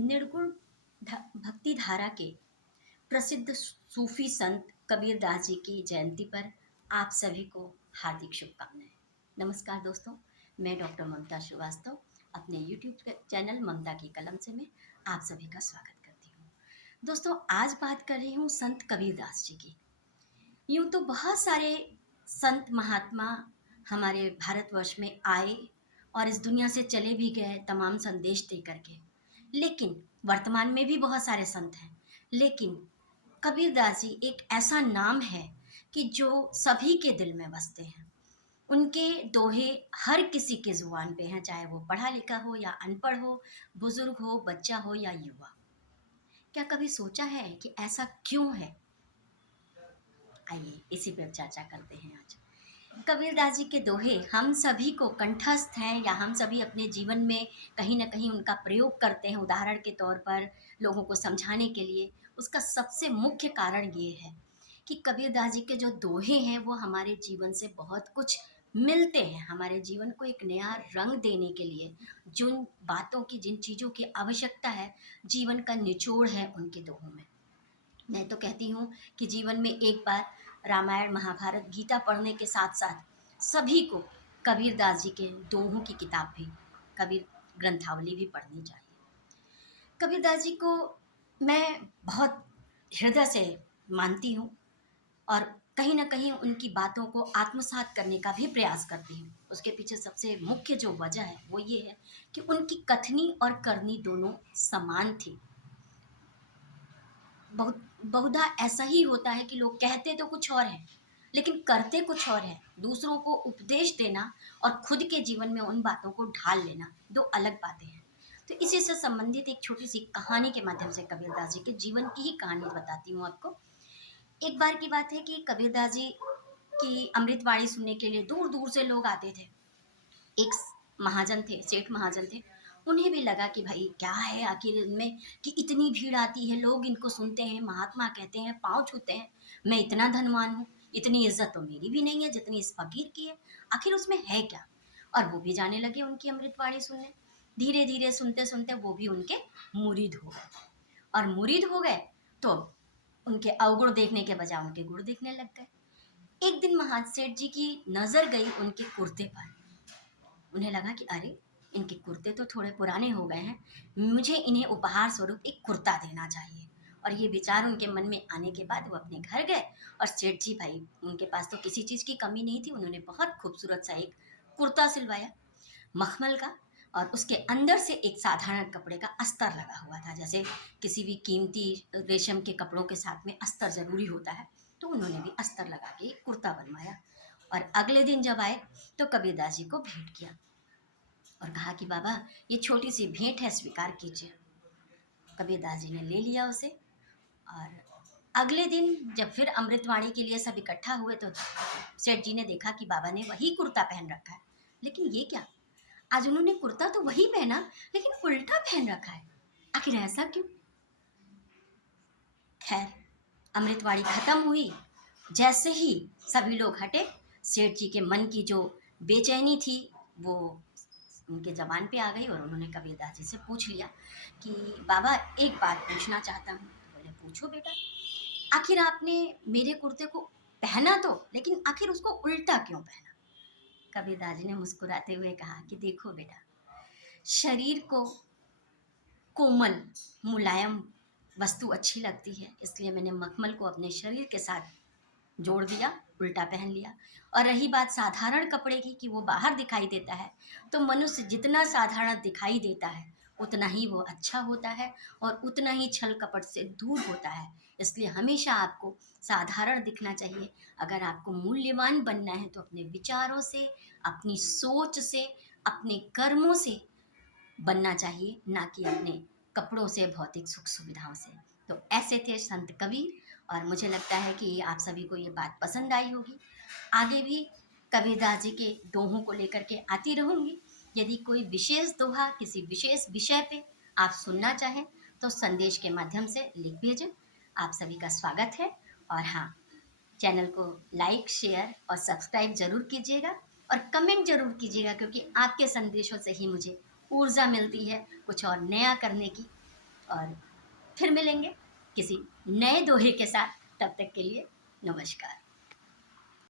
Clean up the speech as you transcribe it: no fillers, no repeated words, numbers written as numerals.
निर्गुण भक्ति धारा के प्रसिद्ध सूफी संत कबीर दास जी की जयंती पर आप सभी को हार्दिक शुभकामनाएं। नमस्कार दोस्तों, मैं डॉक्टर ममता श्रीवास्तव अपने यूट्यूब चैनल ममता की कलम से मैं आप सभी का स्वागत करती हूँ। दोस्तों, आज बात कर रही हूँ संत कबीर दास जी की। यूँ तो बहुत सारे संत महात्मा हमारे भारतवर्ष में आए और इस दुनिया से चले भी गए तमाम संदेश दे करके, लेकिन वर्तमान में भी बहुत सारे संत हैं। लेकिन कबीरदास जी एक ऐसा नाम है कि जो सभी के दिल में बसते हैं। उनके दोहे हर किसी के जुबान पे हैं, चाहे वो पढ़ा लिखा हो या अनपढ़ हो, बुजुर्ग हो, बच्चा हो या युवा। क्या कभी सोचा है कि ऐसा क्यों है? आइए इसी पर चर्चा करते हैं आज। कबीरदास जी के दोहे हम सभी को कंठस्थ हैं, या हम सभी अपने जीवन में कहीं ना कहीं उनका प्रयोग करते हैं उदाहरण के तौर पर लोगों को समझाने के लिए। उसका सबसे मुख्य कारण ये है कि कबीरदास जी के जो दोहे हैं वो हमारे जीवन से बहुत कुछ मिलते हैं। हमारे जीवन को एक नया रंग देने के लिए जिन बातों की, जिन चीज़ों की आवश्यकता है, जीवन का निचोड़ है उनके दोहों में। मैं तो कहती हूँ कि जीवन में एक बार रामायण, महाभारत, गीता पढ़ने के साथ साथ सभी को कबीरदास जी के दोहों की किताब भी, कबीर ग्रंथावली भी पढ़नी चाहिए। कबीरदास जी को मैं बहुत हृदय से मानती हूँ और कहीं ना कहीं उनकी बातों को आत्मसात करने का भी प्रयास करती हूँ। उसके पीछे सबसे मुख्य जो वजह है वो ये है कि उनकी कथनी और करनी दोनों समान थी। बहुधा ऐसा ही होता है कि लोग कहते तो कुछ और है लेकिन करते कुछ और है। दूसरों को उपदेश देना और खुद के जीवन में उन बातों को ढाल लेना दो अलग बातें हैं। तो इसी से संबंधित एक छोटी सी कहानी के माध्यम से कबीरदास जी के जीवन की ही कहानी बताती हूँ आपको। एक बार की बात है कि कबीरदास जी की अमृतवाणी सुनने के लिए दूर दूर से लोग आते थे। एक महाजन थे, सेठ महाजन थे। उन्हें भी लगा कि भाई क्या है आखिर इनमें कि इतनी भीड़ आती है, लोग इनको सुनते हैं, महात्मा कहते हैं, पाँव छूते हैं। मैं इतना धनवान हूँ, इतनी इज्जत तो मेरी भी नहीं है जितनी इस फकीर की है। आखिर उसमें है क्या? और वो भी जाने लगे उनकी अमृतवाणी सुनने। धीरे धीरे सुनते सुनते वो भी उनके मुरीद हो गए। और मुरीद हो गए तो उनके अवगुण देखने के बजाय उनके गुण देखने लग गए। एक दिन महाज सेठ जी की नजर गई उनके कुर्ते पर। उन्हें लगा कि अरे, इनके कुर्ते तो थोड़े पुराने हो गए हैं, मुझे इन्हें उपहार स्वरूप एक कुर्ता देना चाहिए। और ये विचार उनके मन में आने के बाद वो अपने घर गए और सेठ जी भाई, उनके पास तो किसी चीज़ की कमी नहीं थी, उन्होंने बहुत खूबसूरत सा एक कुर्ता सिलवाया मखमल का। और उसके अंदर से एक साधारण कपड़े का अस्तर लगा हुआ था। जैसे किसी भी कीमती रेशम के कपड़ों के साथ में अस्तर ज़रूरी होता है, तो उन्होंने भी अस्तर लगा के एक कुर्ता बनवाया। और अगले दिन जब आए तो कबीरदास जी को भेंट किया और कहा कि बाबा, ये छोटी सी भेंट है, स्वीकार कीजिए। कबीरदास जी ने ले लिया उसे। और अगले दिन जब फिर अमृतवाणी के लिए सब इकट्ठा हुए तो सेठ जी ने देखा कि बाबा ने वही कुर्ता पहन रखा है। लेकिन ये क्या, आज उन्होंने कुर्ता तो वही पहना लेकिन उल्टा पहन रखा है, आखिर ऐसा क्यों? खैर, अमृतवाणी खत्म हुई। जैसे ही सभी लोग हटे, सेठ जी के मन की जो बेचैनी थी वो उनके ज़बान पे आ गई और उन्होंने कबीरदास जी से पूछ लिया कि बाबा, एक बात पूछना चाहता हूँ। तो बोले, पूछो बेटा। आखिर आपने मेरे कुर्ते को पहना तो, लेकिन आखिर उसको उल्टा क्यों पहना? कबीरदास जी ने मुस्कुराते हुए कहा कि देखो बेटा, शरीर को कोमल, मुलायम वस्तु अच्छी लगती है, इसलिए मैंने मखमल को अपने शरीर के साथ जोड़ दिया, उल्टा पहन लिया। और रही बात साधारण कपड़े की कि वो बाहर दिखाई देता है, तो मनुष्य जितना साधारण दिखाई देता है उतना ही वो अच्छा होता है और उतना ही छल कपट से दूर होता है। इसलिए हमेशा आपको साधारण दिखना चाहिए। अगर आपको मूल्यवान बनना है तो अपने विचारों से, अपनी सोच से, अपने कर्मों से बनना चाहिए, ना कि अपने कपड़ों से, भौतिक सुख सुविधाओं से। तो ऐसे थे संत कबीर और मुझे लगता है कि आप सभी को ये बात पसंद आई होगी। आगे भी कबीरदास जी के दोहों को लेकर के आती रहूँगी। यदि कोई विशेष दोहा किसी विशेष विषय पे आप सुनना चाहें तो संदेश के माध्यम से लिख भेजें। आप सभी का स्वागत है। और हाँ, चैनल को लाइक, शेयर और सब्सक्राइब ज़रूर कीजिएगा और कमेंट ज़रूर कीजिएगा, क्योंकि आपके संदेशों से ही मुझे ऊर्जा मिलती है कुछ और नया करने की। और फिर मिलेंगे किसी नए दोहे के साथ। तब तक के लिए नमस्कार।